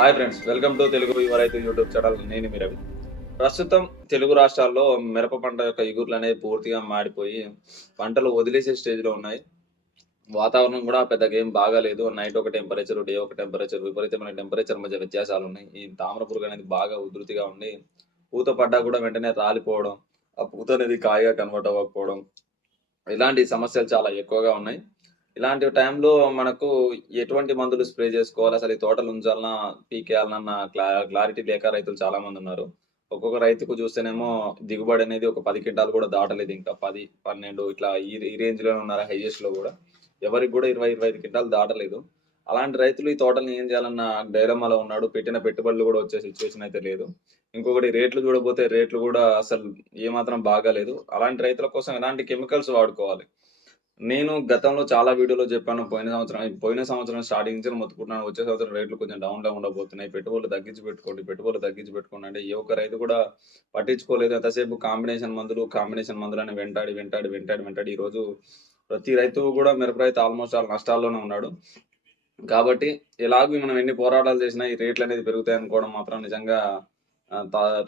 Hi friends welcome to Telugu Yuvaraithu YouTube channel నేను మీ రవి. ప్రస్తుతం తెలుగు రాష్ట్రాల్లో మిరప పంట యొక్క ఇగుర్లు అనేవి పూర్తిగా మాడిపోయి పంటలు వదిలేసే స్టేజ్లో ఉన్నాయి. వాతావరణం కూడా పెద్దగా ఏం బాగాలేదు. నైట్ ఒక టెంపరేచర్ డే ఒక టెంపరేచర్ విపరీతమైన టెంపరేచర్ మధ్య వ్యత్యాసాలు ఉన్నాయి. ఈ తామర పురుగు అనేది బాగా ఉధృతిగా ఉండి పూత పడ్డా కూడా వెంటనే రాలిపోవడం ఆ పూత అనేది కాయగా కన్వర్ట్ అవ్వకపోవడం ఇలాంటి సమస్యలు చాలా ఎక్కువగా ఉన్నాయి. ఇలాంటి టైంలో మనకు ఎటువంటి మందులు స్ప్రే చేసుకోవాలి? అసలు ఈ తోటలు ఉంచాలన్నా పీకేయాలన్న క్లా క్లారిటీ లేక రైతులు చాలా మంది ఉన్నారు. ఒక్కొక్క రైతుకు చూస్తేనేమో దిగుబడి అనేది ఒక పది క్వింటాలు కూడా దాటలేదు. ఇంకా పది పన్నెండు ఇట్లా ఈ ఈ రేంజ్లో ఉన్నారు హైయెస్ట్లో కూడా? ఎవరికి కూడా ఇరవై ఇరవై ఐదు క్వింటాలు దాటలేదు. అలాంటి రైతులు ఈ తోటల్ని ఏం చేయాలన్న డైలమాలో ఉన్నాడు. పెట్టిన పెట్టుబడులు కూడా వచ్చే సిచ్యువేషన్ అయితే లేదు. ఇంకొకటి రేట్లు చూడబోతే రేట్లు కూడా అసలు ఏమాత్రం బాగాలేదు. అలాంటి రైతుల కోసం ఎలాంటి కెమికల్స్ వాడుకోవాలి? నేను గతంలో చాలా వీడియోలో చెప్పాను పోయిన సంవత్సరం పోయిన సంవత్సరం స్టార్టింగ్ నుంచి మొత్తుకుంటున్నాను. వచ్చే సంవత్సరం రేట్లు కొంచెం డౌన్లో ఉండబోతున్నాయి. పెట్టుబడులు తగ్గించి పెట్టుకోండి పెట్టుబడులు తగ్గించి పెట్టుకోండి అంటే ఏ ఒక్క రైతు కూడా పట్టించుకోలేదు. ఎంతసేపు కాంబినేషన్ మందులు కాంబినేషన్ మందులని వెంటాడి వెంటాడి వెంటాడి వెంటాడి ఈ రోజు ప్రతి రైతు కూడా మిరప రైతు ఆల్మోస్ట్ ఆల్ నష్టాల్లోనే ఉన్నాడు. కాబట్టి ఎలాగో మనం ఎన్ని పోరాటాలు చేసినా ఈ రేట్లు అనేది పెరుగుతాయి అనుకోవడం మాత్రం నిజంగా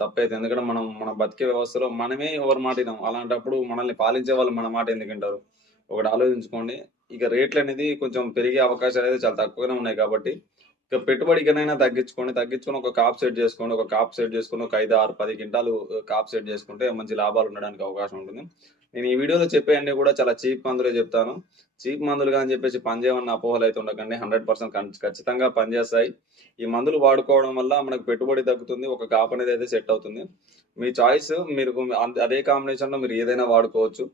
తప్పైతే. ఎందుకంటే మనం మన బతికే వ్యవస్థలో మనమే ఎవరి మాటినాం. అలాంటప్పుడు మనల్ని పాలించే వాళ్ళు మన మాట ఎందుకు వింటారు? ఒకటి ఆలోచించుకోండి. ఇక రేట్లు అనేది కొంచెం పెరిగే అవకాశాలు అయితే చాలా తక్కువగానే ఉన్నాయి కాబట్టి ఇక పెట్టుబడికనైనా తగ్గించుకోండి. తగ్గించుకొని ఒక కాప్ సెట్ చేసుకోండి. ఒక కాప్ సెట్ చేసుకొని ఒక ఐదు ఆరు పది గింటాలు కాప్ సెట్ చేసుకుంటే మంచి లాభాలు ఉండడానికి అవకాశం ఉంటుంది. నేను ఈ వీడియోలో చెప్పేయన్ని కూడా చాలా చీప్ మందులే చెప్తాను. చీప్ మందులుగా అని చెప్పేసి పనిచేయమన్న అపోహలు అయితే ఉండకండి. హండ్రెడ్ పర్సెంట్ ఖచ్చితంగా పనిచేస్తాయి ఈ మందులు వాడుకోవడం వల్ల మనకు పెట్టుబడి తగ్గుతుంది. ఒక కాప్ అనేది అయితే సెట్ అవుతుంది. మీ చాయిస్ మీరు అంత- అదే కాంబినేషన్లో మీరు ఏదైనా వాడుకోవచ్చు.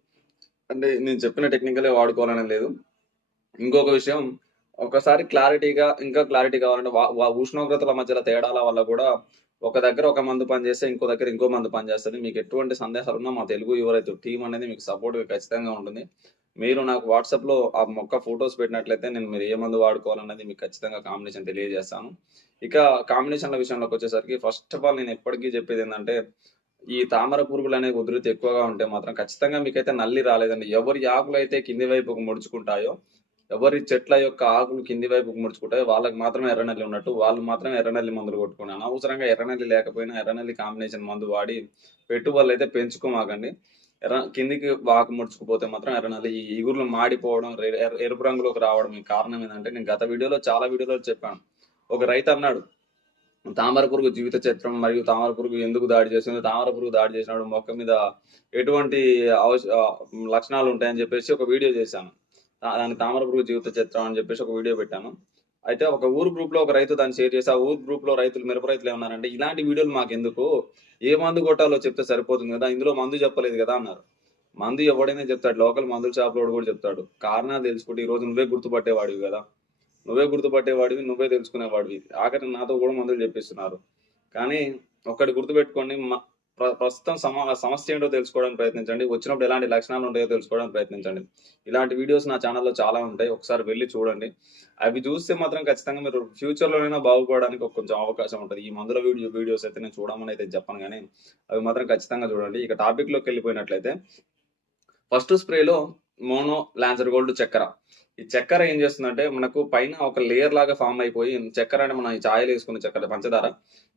అంటే నేను చెప్పిన టెక్నికలే వాడుకోవాలని లేదు. ఇంకొక విషయం ఒకసారి క్లారిటీగా ఇంకా క్లారిటీ కావాలంటే వా- ఉష్ణోగ్రతల మధ్యలో తేడాల వల్ల కూడా ఒక దగ్గర ఒక మందు పనిచేస్తే ఇంకో దగ్గర ఇంకో మందు పనిచేస్తుంది. మీకు ఎటువంటి సందేహాలు ఉన్నా మా తెలుగు యువరైతే టీం అనేది మీకు సపోర్ట్ ఖచ్చితంగా ఉంటుంది. మీరు నాకు వాట్సాప్లో ఆ మొక్క ఫొటోస్ పెట్టినట్లయితే నేను మీరు ఏ మందు వాడుకోవాలన్నది మీకు ఖచ్చితంగా కాంబినేషన్ తెలియజేస్తాను. ఇక కాంబినేషన్ల విషయంలోకి వచ్చేసరికి ఫస్ట్ ఆఫ్ ఆల్ నేను ఎప్పటికీ చెప్పేది ఏంటంటే ఈ తామర పురుగులు అనే ఉధృతి ఎక్కువగా ఉంటే మాత్రం ఖచ్చితంగా మీకైతే నల్లి రాలేదండి. ఎవరి ఆకులు అయితే కింది వైపుకు ముడుచుకుంటాయో ఎవరి చెట్ల యొక్క ఆకులు కింది వైపుకు ముడుచుకుంటాయో వాళ్ళకి మాత్రమే ఎర్రనల్లి ఉన్నట్టు వాళ్ళు మాత్రం ఎర్రనల్లి మందులు కొట్టుకుని అనవసరంగా ఎర్రనల్లి లేకపోయినా ఎర్రనల్లి కాంబినేషన్ మందు వాడి పెట్టుబడులు అయితే పెంచుకోమాకండి. ఎర్ర కిందికి వాకు ముడుచుకుపోతే మాత్రం ఎర్రనల్లి ఈ ఇగుర్లు మాడిపోవడం ఎరుపు రంగులోకి రావడం కారణం ఏంటంటే నేను గత వీడియోలో చాలా వీడియోలో చెప్పాను. ఒక రైతు అన్నాడు తామర పురుగు జీవిత చరిత్రం మరియు తామర పురుగు ఎందుకు దాడి చేస్తుంది తామర పురుగు దాడి చేసినప్పుడు మొక్క మీద ఎటువంటి లక్షణాలు ఉంటాయని చెప్పేసి ఒక వీడియో చేశాను. దాని తామర పురుగు జీవిత చరిత్రం అని చెప్పేసి ఒక వీడియో పెట్టాను. అయితే ఒక ఊరు గ్రూప్లో ఒక రైతు దాన్ని షేర్ చేసి ఆ ఊరు గ్రూప్లో రైతులు మిరప రైతులు ఏమన్నారంటే ఇలాంటి వీడియోలు మాకు ఎందుకు? ఏ మందు కొట్టాలో చెప్తే సరిపోతుంది కదా ఇందులో మందు చెప్పలేదు కదా అన్నారు. మందు ఎవడైనా చెప్తాడు లోకల్ మందుల షాప్లో కూడా చెప్తాడు. కారణాలు తెలుసుకుంటే ఈ రోజు నువ్వే గుర్తుపట్టేవాడివి కదా. నువ్వే గుర్తుపట్టేవాడివి నువ్వే తెలుసుకునేవాడివి. ఆఖరి నాతో కూడా మందులు చెప్పిస్తున్నారు. కానీ ఒక్కటి గుర్తుపెట్టుకోండి ప్ర- ప్రస్తుతం సమ సమస్య ఏంటో తెలుసుకోవడానికి ప్రయత్నించండి. వచ్చినప్పుడు ఎలాంటి లక్షణాలు ఉంటాయో తెలుసుకోవడానికి ప్రయత్నించండి. ఇలాంటి వీడియోస్ నా ఛానల్లో చాలా ఉంటాయి. ఒకసారి వెళ్ళి చూడండి. అవి చూస్తే మాత్రం ఖచ్చితంగా మీరు ఫ్యూచర్లోనైనా బాగుపడడానికి ఒక కొంచెం అవకాశం ఉంటుంది. ఈ మందుల వీడియో వీడియోస్ అయితే నేను చూడమని అయితే చెప్పను కానీ అవి మాత్రం ఖచ్చితంగా చూడండి. ఇక టాపిక్లోకి వెళ్ళిపోయినట్లయితే ఫస్ట్ స్ప్రేలో మోనో లాన్సర్ గోల్డ్ చక్కెర. ఈ చక్కెర ఏం చేస్తుందంటే మనకు పైన ఒక లేయర్ లాగా ఫామ్ అయిపోయి చక్కెర అంటే మనం ఈ ఛాయలు వేసుకునే చక్కెర పంచదార.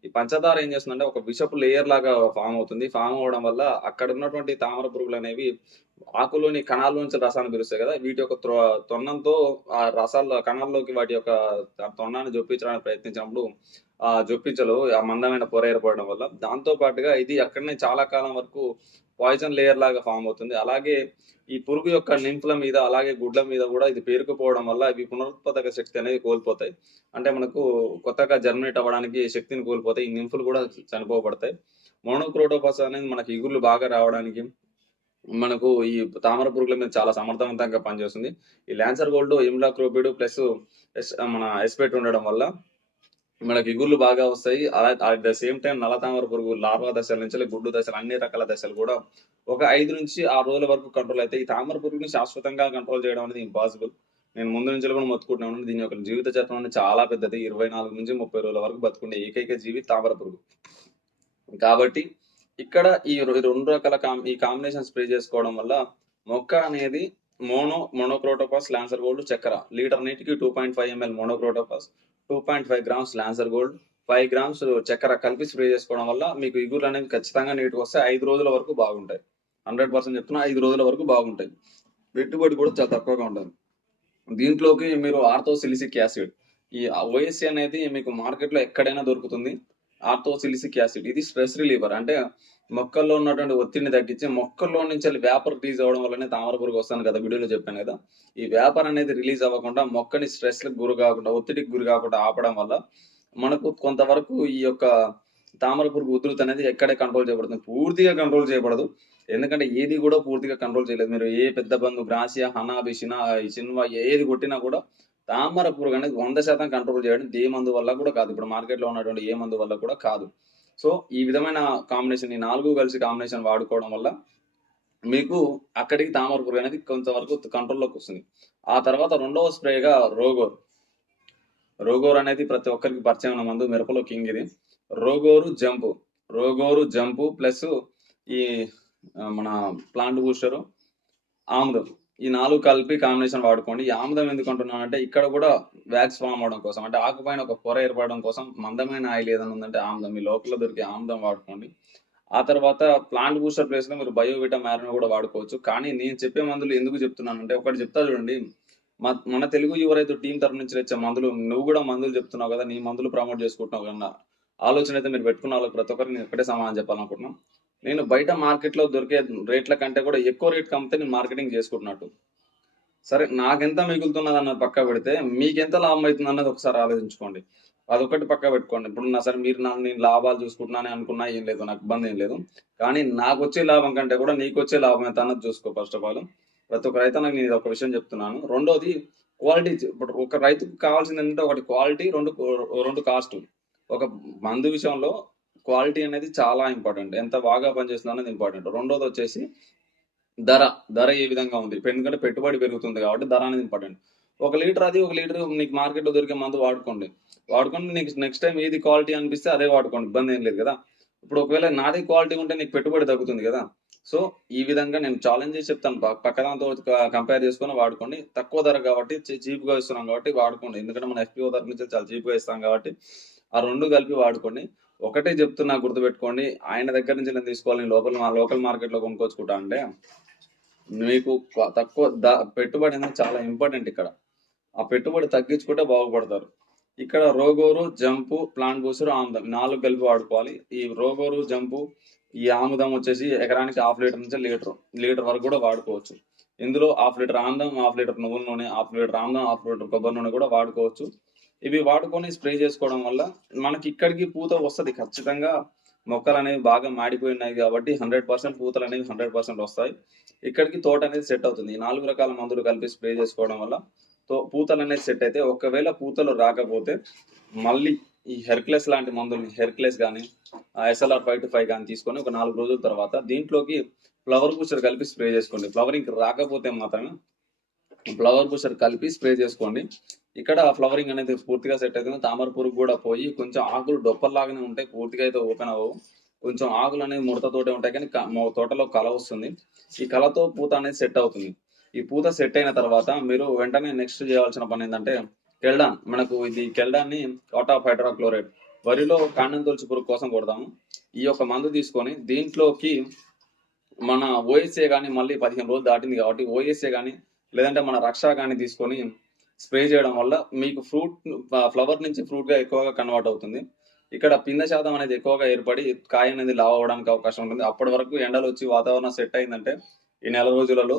ఈ పంచదార ఏం చేస్తుందంటే ఒక విషపు లేయర్ లాగా ఫామ్ అవుతుంది. ఫామ్ అవడం వల్ల అక్కడ ఉన్నటువంటి తామర పురుగులు అనేవి ఆకులోని కణాల నుంచి రసాన్ని పిలుస్తాయి కదా. వీటి యొక్క తొన్నంతో ఆ రసాల కణాల్లోకి వాటి యొక్క తొన్నాన్ని జొప్పించడానికి ప్రయత్నించినప్పుడు జొప్పించలు ఆ మందమైన పొర ఏర్పడడం వల్ల. దాంతో పాటుగా ఇది అక్కడనే చాలా కాలం వరకు పాయిజన్ లేయర్ లాగా ఫామ్ అవుతుంది. అలాగే ఈ పురుగు యొక్క నింపుల మీద అలాగే గుడ్ల మీద కూడా ఇది పేరుకుపోవడం వల్ల ఇవి పునరుత్పాదక శక్తి అనేది కోల్పోతాయి. అంటే మనకు కొత్తగా జర్మినేట్ అవ్వడానికి శక్తిని కోల్పోతాయి. ఈ నింపులు కూడా చనిపోబడతాయి. మోనోక్రోటోపస్ అనేది మనకి ఇగుర్లు బాగా రావడానికి మనకు ఈ తామర పురుగుల మీద చాలా సమర్థవంతంగా పనిచేస్తుంది. ఈ ల్యాన్సర్ గోల్డ్ ఇమ్లాక్రోపిడ్ ప్లస్ మన ఎస్పెట్ ఉండడం వల్ల మనకి ఇగుర్లు బాగా వస్తాయి. అలా అట్ ద సేమ్ టైం నల్ల తామర పురుగు లార్వా దశల నుంచి గుడ్డు దశలు అన్ని రకాల దశలు కూడా ఒక ఐదు నుంచి ఆరు రోజుల వరకు కంట్రోల్ అయితే ఈ తామర పురుగుని శాశ్వతంగా కంట్రోల్ చేయడం అనేది ఇంపాసిబుల్ నేను ముందు నుంచి కూడా మొత్తుకుంటున్నాను. దీని యొక్క జీవిత చక్రం అనేది చాలా పెద్దది. ఇరవై నాలుగు నుంచి ముప్పై రోజుల వరకు బతుకుండే ఏకైక జీవి తామర పురుగు. కాబట్టి ఇక్కడ ఈ ఈ రెండు రకాల కాం- ఈ కాంబినేషన్ స్ప్రే చేసుకోవడం వల్ల మొక్క అనేది మోనో మోనోక్రోటోపాస్ లాన్సర్ గోల్డ్ చక్కెర లీటర్ నీటికి two point five ML monocrotophos two point five grams Lancer Gold five grams చక్కెర కలిపి స్ప్రే చేసుకోవడం వల్ల మీకు ఇగుర్లు అనేవి ఖచ్చితంగా నీట్గా వస్తే ఐదు రోజుల వరకు బాగుంటాయి. హండ్రెడ్ పర్సెంట్ చెప్తున్నా ఐదు రోజుల వరకు బాగుంటాయి. పెట్టుబడి కూడా చాలా తక్కువగా ఉంటుంది. దీంట్లోకి మీరు ఆర్థోసిలిసిక్ యాసిడ్ ఈ ఓఎస్సి అనేది మీకు మార్కెట్లో ఎక్కడైనా దొరుకుతుంది. Orthosilicic acid. ఇది స్ట్రెస్ రిలీవర్. అంటే మొక్కల్లో ఉన్నటువంటి ఒత్తిడిని తగ్గించి మొక్కల్లో నుంచి వేపర్ రిలీజ్ అవ్వడం వల్లనే తామర పురుగు వస్తాను కదా వీడియోలో చెప్పాను కదా. ఈ వేపర్ అనేది రిలీజ్ అవ్వకుండా మొక్కని స్ట్రెస్లకు గురి కాకుండా ఒత్తిడికి గురి కాకుండా ఆపడం వల్ల మనకు కొంతవరకు ఈ యొక్క తామర పురుగు ఉధృతి అనేది ఎక్కడే కంట్రోల్ చేయబడుతుంది. పూర్తిగా కంట్రోల్ చేయబడదు. ఎందుకంటే ఏది కూడా పూర్తిగా కంట్రోల్ చేయలేదు. మీరు ఏ పెద్ద బంధు గ్రాసియా హనాబి షినా సినిమా ఏది కొట్టినా కూడా తామర పురుగు అనేది వంద శాతం కంట్రోల్ చేయడం ఏ మందు వల్ల కూడా కాదు. ఇప్పుడు మార్కెట్లో ఉన్నటువంటి ఏ మందు వల్ల కూడా కాదు. సో ఈ విధమైన కాంబినేషన్ ఈ నాలుగు కలిసి కాంబినేషన్ వాడుకోవడం వల్ల మీకు అక్కడికి తామర పురుగు అనేది కొంతవరకు కంట్రోల్లోకి వస్తుంది. ఆ తర్వాత రెండవ స్ప్రేగా రోగోర్. రోగోర్ అనేది ప్రతి ఒక్కరికి పరిచయం ఉన్న మందు మిరపలో కింగ్ ఇది. Rogor jump. Rogor jump plus ఈ మన ప్లాంట్ బూస్టరు ఆముదం. ఈ నాలుగు కలిపి కాంబినేషన్ వాడుకోండి. ఈ ఆముదం ఎందుకు అంటున్నానంటే ఇక్కడ కూడా వ్యాక్స్ ఫామ్ అవడం కోసం అంటే ఆకుపైన ఒక పొర ఏర్పడడం కోసం మందమైన ఆయిల్ ఏదైనా ఉందంటే ఆముదం మీ లోపల దొరికే ఆముదం వాడుకోండి. ఆ తర్వాత ప్లాంట్ బూస్టర్ ప్లేస్లో మీరు బయోవిటా మ్యారిన్ కూడా వాడుకోవచ్చు. కానీ నేను చెప్పే మందులు ఎందుకు చెప్తున్నానంటే ఒకటి చెప్తా చూడండి. మన తెలుగు యువరైతే టీం తరఫు నుంచి వచ్చే మందులు నువ్వు కూడా మందులు చెప్తున్నావు కదా నీ మందులు ప్రమోట్ చేసుకుంటున్నావు కదా ఆలోచన అయితే మీరు పెట్టుకున్న వాళ్ళకి ప్రతి ఒక్కరికి నేను ఒకటే సమాధానం చెప్పాలనుకుంటున్నాను నేను బయట మార్కెట్లో దొరికే రేట్ల కంటే కూడా ఎక్కువ రేట్ కమ్మితే నేను మార్కెటింగ్ చేసుకుంటున్నట్టు. సరే నాకెంత మిగులుతున్నది అన్నది పక్క పెడితే మీకెంత లాభం అవుతుంది అన్నది ఒకసారి ఆలోచించుకోండి. అదొకటి పక్క పెట్టుకోండి. ఇప్పుడు నా సరే మీరు నన్ను నేను లాభాలు చూసుకుంటున్నాను అనుకున్నా ఏం లేదు నాకు ఇబ్బంది ఏం లేదు. కానీ నాకు వచ్చే లాభం కంటే కూడా నీకు వచ్చే లాభం ఎంత అన్నది చూసుకో ఫస్ట్ ఆఫ్ ఆల్ ప్రతి ఒక్క రైతు నాకు నేను ఒక విషయం చెప్తున్నాను. రెండోది క్వాలిటీ ఇప్పుడు ఒక రైతుకు కావాల్సింది ఏంటంటే ఒకటి క్వాలిటీ రెండు రెండు కాస్ట్ ఒక మందు విషయంలో క్వాలిటీ అనేది చాలా ఇంపార్టెంట్. ఎంత బాగా పనిచేస్తుంది అనేది ఇంపార్టెంట్. రెండోది వచ్చేసి ధర. ధర ఏ విధంగా ఉంది? ఎందుకంటే పెట్టుబడి పెరుగుతుంది కాబట్టి ధర అనేది ఇంపార్టెంట్. ఒక లీటర్ అది ఒక లీటర్ నీకు మార్కెట్లో దొరికే మందు వాడుకోండి. వాడుకోండి నీకు నెక్స్ట్ టైం ఏది క్వాలిటీ అనిపిస్తే అదే వాడుకోండి. ఇబ్బంది ఏం లేదు కదా. ఇప్పుడు ఒకవేళ నాది క్వాలిటీ ఉంటే నీకు పెట్టుబడి తగ్గుతుంది కదా. సో ఈ విధంగా నేను ఛాలెంజ్ చేసి చెప్తాను. పక్కదాంతో పక్క దాంతో కంపేర్ చేసుకొని వాడుకోండి. తక్కువ ధర కాబట్టి చీప్గా ఇస్తున్నాం కాబట్టి వాడుకోండి. ఎందుకంటే మన ఎఫ్పిఓ ధర నుంచి చాలా చీప్గా ఇస్తాం కాబట్టి ఆ రెండు కలిపి వాడుకోండి. ఒకటే చెప్తున్నా గుర్తుపెట్టుకోండి. ఆయన దగ్గర నుంచి నేను తీసుకోవాలి లోకల్ లోకల్ మార్కెట్లో కొనుక్కొచ్చుకుంటా అంటే మీకు తక్కువ పెట్టుబడి అనేది చాలా ఇంపార్టెంట్ ఇక్కడ. ఆ పెట్టుబడి తగ్గించుకుంటే బాగుపడతారు. ఇక్కడ రోగోరు జంపు ప్లాంట్ బూసరు ఆముదం నాలుగు కలిపి వాడుకోవాలి. ఈ రోగోరు జంపు ఈ ఆముదం వచ్చేసి ఎకరానికి హాఫ్ లీటర్ నుంచి లీటర్ లీటర్ వరకు కూడా వాడుకోవచ్చు. ఇందులో హాఫ్ లీటర్ ఆముదం హాఫ్ లీటర్ నువ్వుల నూనె హాఫ్ లీటర్ ఆముదం హాఫ్ లీటర్ కొబ్బరి నూనె కూడా వాడుకోవచ్చు. ఇవి వాడుకొని స్ప్రే చేసుకోవడం వల్ల మనకి ఇక్కడికి పూత వస్తుంది. ఖచ్చితంగా మొక్కలు అనేవి బాగా మాడిపోయి ఉన్నాయి కాబట్టి హండ్రెడ్ పర్సెంట్ పూతలు అనేవి హండ్రెడ్ పర్సెంట్ వస్తాయి. ఇక్కడికి తోట అనేది సెట్ అవుతుంది. ఈ నాలుగు రకాల మందులు కలిపి స్ప్రే చేసుకోవడం వల్ల తో పూతలు అనేది సెట్ అయితే ఒకవేళ పూతలు రాకపోతే మళ్ళీ ఈ హెర్క్లెస్ లాంటి మందుల్ని హెర్క్లెస్ కానీ ఎస్ఎల్ఆర్ ఫైవ్ టు ఫైవ్ కానీ తీసుకొని ఒక నాలుగు రోజుల తర్వాత దీంట్లోకి ఫ్లవర్ బూస్టర్ కలిపి స్ప్రే చేసుకోండి. ఫ్లవరింగ్ రాకపోతే మాత్రమే ఫ్లవర్ బూస్టర్ కలిపి స్ప్రే చేసుకోండి. ఇక్కడ ఫ్లవరింగ్ అనేది పూర్తిగా సెట్ అవుతుంది తామర పురుగు కూడా పోయి కొంచెం ఆకులు డొప్పల్లాగానే ఉంటాయి. పూర్తిగా అయితే ఓపెన్ అవ్వవు. కొంచెం ఆకులు అనేవి ముడతతోటే ఉంటాయి కానీ తోటలో కల వస్తుంది. ఈ కలతో పూత అనేది సెట్ అవుతుంది. ఈ పూత సెట్ అయిన తర్వాత మీరు వెంటనే నెక్స్ట్ చేయాల్సిన పని ఏంటంటే కెల్డాన్. మనకు ఇది కెల్డాన్ని ఆఫ్ హైడ్రాక్లోరైడ్ వరిలో కాండం తొలిచి పురుగు కోసం కొడతాము. ఈ యొక్క మందు తీసుకొని దీంట్లోకి మన ఓఎస్ఏ కానీ మళ్ళీ పదిహేను రోజులు దాటింది కాబట్టి ఓఎస్ఏ కానీ లేదంటే మన రక్ష కానీ తీసుకొని స్ప్రే చేయడం వల్ల మీకు ఫ్రూట్ ఫ్లవర్ నుంచి ఫ్రూట్గా ఎక్కువగా కన్వర్ట్ అవుతుంది. ఇక్కడ పింద శాతం అనేది ఎక్కువగా ఏర్పడి కాయ అనేది లావ్ అవ్వడానికి అవకాశం ఉంటుంది. అప్పటి వరకు ఎండలు వచ్చి వాతావరణం సెట్ అయిందంటే ఈ నెల రోజులలో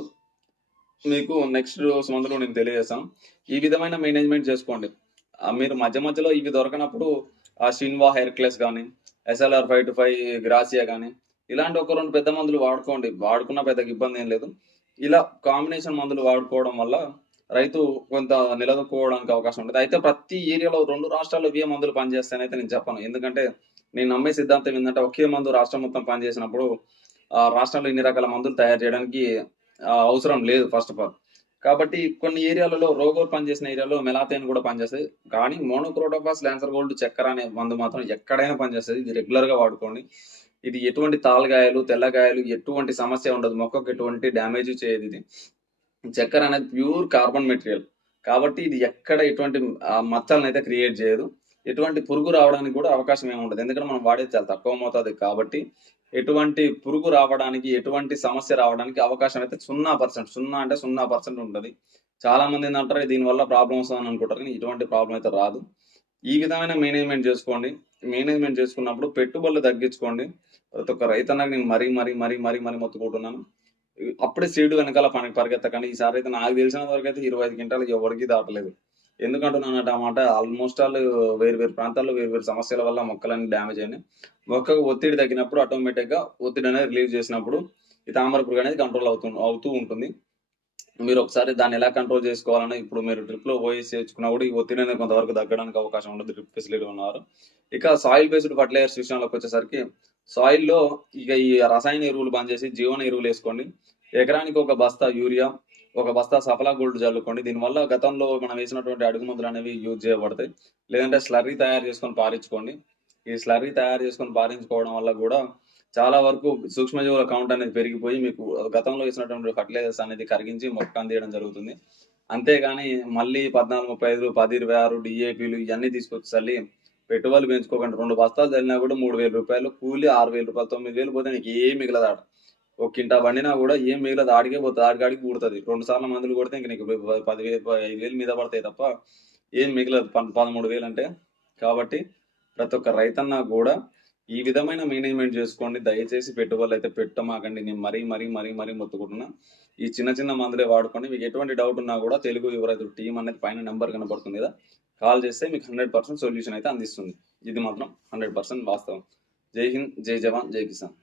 మీకు నెక్స్ట్ మంత్లో నేను తెలియజేస్తాను. ఈ విధమైన మేనేజ్మెంట్ చేసుకోండి. మీరు మధ్య మధ్యలో ఇవి దొరకనప్పుడు ఆ షిన్వా హెర్క్లెస్ కానీ ఎస్ఎల్ఆర్ ఫైవ్ టు ఫైవ్ గ్రాసియా కానీ ఇలాంటి ఒక రెండు పెద్ద మందులు వాడుకోండి. వాడుకున్న పెద్దగా ఇబ్బంది ఏం లేదు. ఇలా కాంబినేషన్ మందులు వాడుకోవడం వల్ల రైతు కొంత నిలదొక్కుకోవడానికి అవకాశం ఉంటుంది. అయితే ప్రతి ఏరియాలో రెండు రాష్ట్రాల్లో ఇవే మందులు పనిచేస్తాయని నేను చెప్పను. ఎందుకంటే నేను నమ్మే సిద్ధాంతం ఏంటంటే ఒకే మందు రాష్ట్రం మొత్తం పనిచేసినప్పుడు ఆ రాష్ట్రంలో ఇన్ని రకాల మందులు తయారు చేయడానికి అవసరం లేదు ఫస్ట్ ఆఫ్ ఆల్. కాబట్టి కొన్ని ఏరియాలలో రోగోర్ పనిచేసిన ఏరియాలో మెలాథైన్ కూడా పనిచేస్తుంది. కానీ మోనోక్రోటోఫాస్ ల్యాన్సర్ గోల్డ్ చక్కెర అనే మందు మాత్రం ఎక్కడైనా పనిచేస్తుంది. ఇది రెగ్యులర్గా వాడుకోండి. ఇది ఎటువంటి తాళ్ళగాయలు తెల్లగాయలు ఎటువంటి సమస్య ఉండదు. మొక్కకు ఎటువంటి డ్యామేజ్ చేయదు ఇది. చక్కెర అనేది ప్యూర్ కార్బన్ మెటీరియల్. కాబట్టి ఇది ఎక్కడ ఎటువంటి మచ్చలను అయితే క్రియేట్ చేయదు. ఎటువంటి పురుగు రావడానికి కూడా అవకాశం ఏమి ఉండదు. ఎందుకంటే మనం వాడేది చాలా తక్కువ మోతాదు కాబట్టి ఎటువంటి పురుగు రావడానికి ఎటువంటి సమస్య రావడానికి అవకాశం అయితే సున్నా పర్సెంట్ సున్నా అంటే సున్నా పర్సెంట్ ఉంటుంది. చాలా మంది ఏంటంటారు దీనివల్ల ప్రాబ్లం వస్తుందని అనుకుంటారు. కానీ ఇటువంటి ప్రాబ్లం అయితే రాదు. ఈ విధమైన మేనేజ్మెంట్ చేసుకోండి. మేనేజ్మెంట్ చేసుకున్నప్పుడు పెట్టుబడులు తగ్గించుకోండి. ప్రతి ఒక్క రైతన్నకి నేను మరీ మరీ మరీ మరీ మరీ మొత్తుకుంటున్నాను. అప్పుడే సీడు వెనకాల పని పరిగెత్తకండి. ఈసారి అయితే నాకు తెలిసిన వరకు అయితే ఇరవై ఐదు గంటలకు ఎవరికి దాటలేదు. ఎందుకంటున్నానంటే ఆ మాట ఆల్మోస్ట్ ఆల్ వేరు వేరు ప్రాంతాల్లో వేరు వేరు సమస్యల వల్ల మొక్కలన్నీ డ్యామేజ్ అయినాయి. మొక్కకు ఒత్తిడి తగ్గినప్పుడు ఆటోమేటిక్గా ఒత్తిడి అనేది రిలీవ్ చేసినప్పుడు ఈ తామర పురుగు అనేది కంట్రోల్ అవుతూ అవుతూ ఉంటుంది. మీరు ఒకసారి దాన్ని ఎలా కంట్రోల్ చేసుకోవాలని ఇప్పుడు మీరు ట్రిప్లో పోయి చేర్చుకున్నా కూడా ఈ ఒత్తిడి అనేది కొంతవరకు తగ్గడానికి అవకాశం ఉండదు ట్రిప్ ఫెసిలిటీ ఉన్నారు ఇక సాయిల్ బేస్డ్ ఫర్టిలైజర్స్ విషయంలోకి వచ్చేసరికి సాయిల్లో ఇక ఈ రసాయన ఎరువులు బంద్ చేసి జీవన ఎరువులు వేసుకోండి. ఎకరానికి ఒక బస్తా యూరియా ఒక బస్తా సఫలా గోల్డ్ చల్లుకోండి. దీనివల్ల గతంలో మనం వేసినటువంటి అడుగు మందులు అనేవి యూజ్ చేయబడతాయి. లేదంటే స్లర్రీ తయారు చేసుకొని పారించుకోండి. ఈ స్లర్రీ తయారు చేసుకొని పారించుకోవడం వల్ల కూడా చాలా వరకు సూక్ష్మజీవుల కౌంట్ అనేది పెరిగిపోయి మీకు గతంలో వేసినటువంటి ఫర్టిలైజర్స్ అనేది కరిగించి మొక్క అందియడం జరుగుతుంది. అంతేగాని మళ్ళీ పద్నాలుగు ముప్పై ఐదు పది ఇరవై ఆరు డిఏపీలు ఇవన్నీ తీసుకొచ్చి చల్లి పెట్టుబడులు పెంచుకోకండి రెండు బస్తాలు చల్లినా కూడా మూడు వేల రూపాయలు కూలి ఆరు వేల రూపాయలు తొమ్మిది వేలు పోతే నీకు ఏం మిగలదాడ ఒక కింటా బండినా కూడా ఏం మిగలదు ఆడికే పోతుంది ఆడికాడికి పూడుతుంది రెండు సార్లు మందులు కొడితే ఇంక నీకు పదివేలు ఐదు వేలు మీద పడతాయి తప్ప ఏం మిగలదు. పన్- పదమూడు వేలు అంటే కాబట్టి ప్రతి ఒక్క రైతన్న కూడా ఈ విధమైన మేనేజ్మెంట్ చేసుకోండి. దయచేసి పెట్టుబడులు అయితే పెట్టమాకండి. నేను మరీ మరీ మరీ మరీ మొత్తుకుంటున్నా. ఈ చిన్న చిన్న మందులే వాడుకోండి. మీకు ఎటువంటి డౌట్ ఉన్నా కూడా తెలుగు యువరైతులు టీం అనేది పైన నెంబర్ కనబడుతుంది కదా. కాల్ చేస్తే మీకు హండ్రెడ్ పర్సెంట్ సొల్యూషన్ అయితే అందిస్తుంది. ఇది మాత్రం హండ్రెడ్ పర్సెంట్ వాస్తవం. జై హింద్ జై జవాన్ జై కిసాన్.